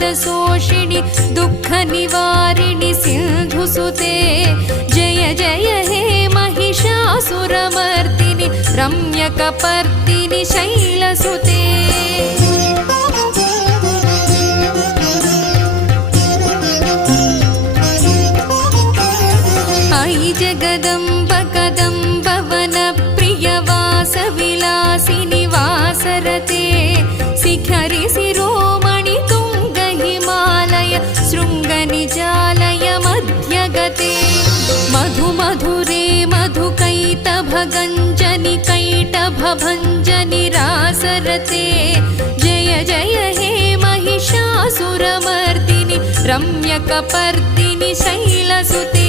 पादशोषिणि दुःखनिवारिणि सिन्धुसुते जय जय हे महिषासुरमर्दिनि रम्यकपर्दिनि शैलसुते अयि जगदम्ब कदम्ब वनप्रियवासविलासिनि वासरते शिखरि शिरोमणि तुङ्ग हिमालय शृङ्गनिजालय मध्यगते मधु मधुरे मधुकैटभगञ्जनि कैटभभञ्जनि रासरते जय जय हे महिषासुरमर्दिनि रम्यकपर्दिनि शैलसुते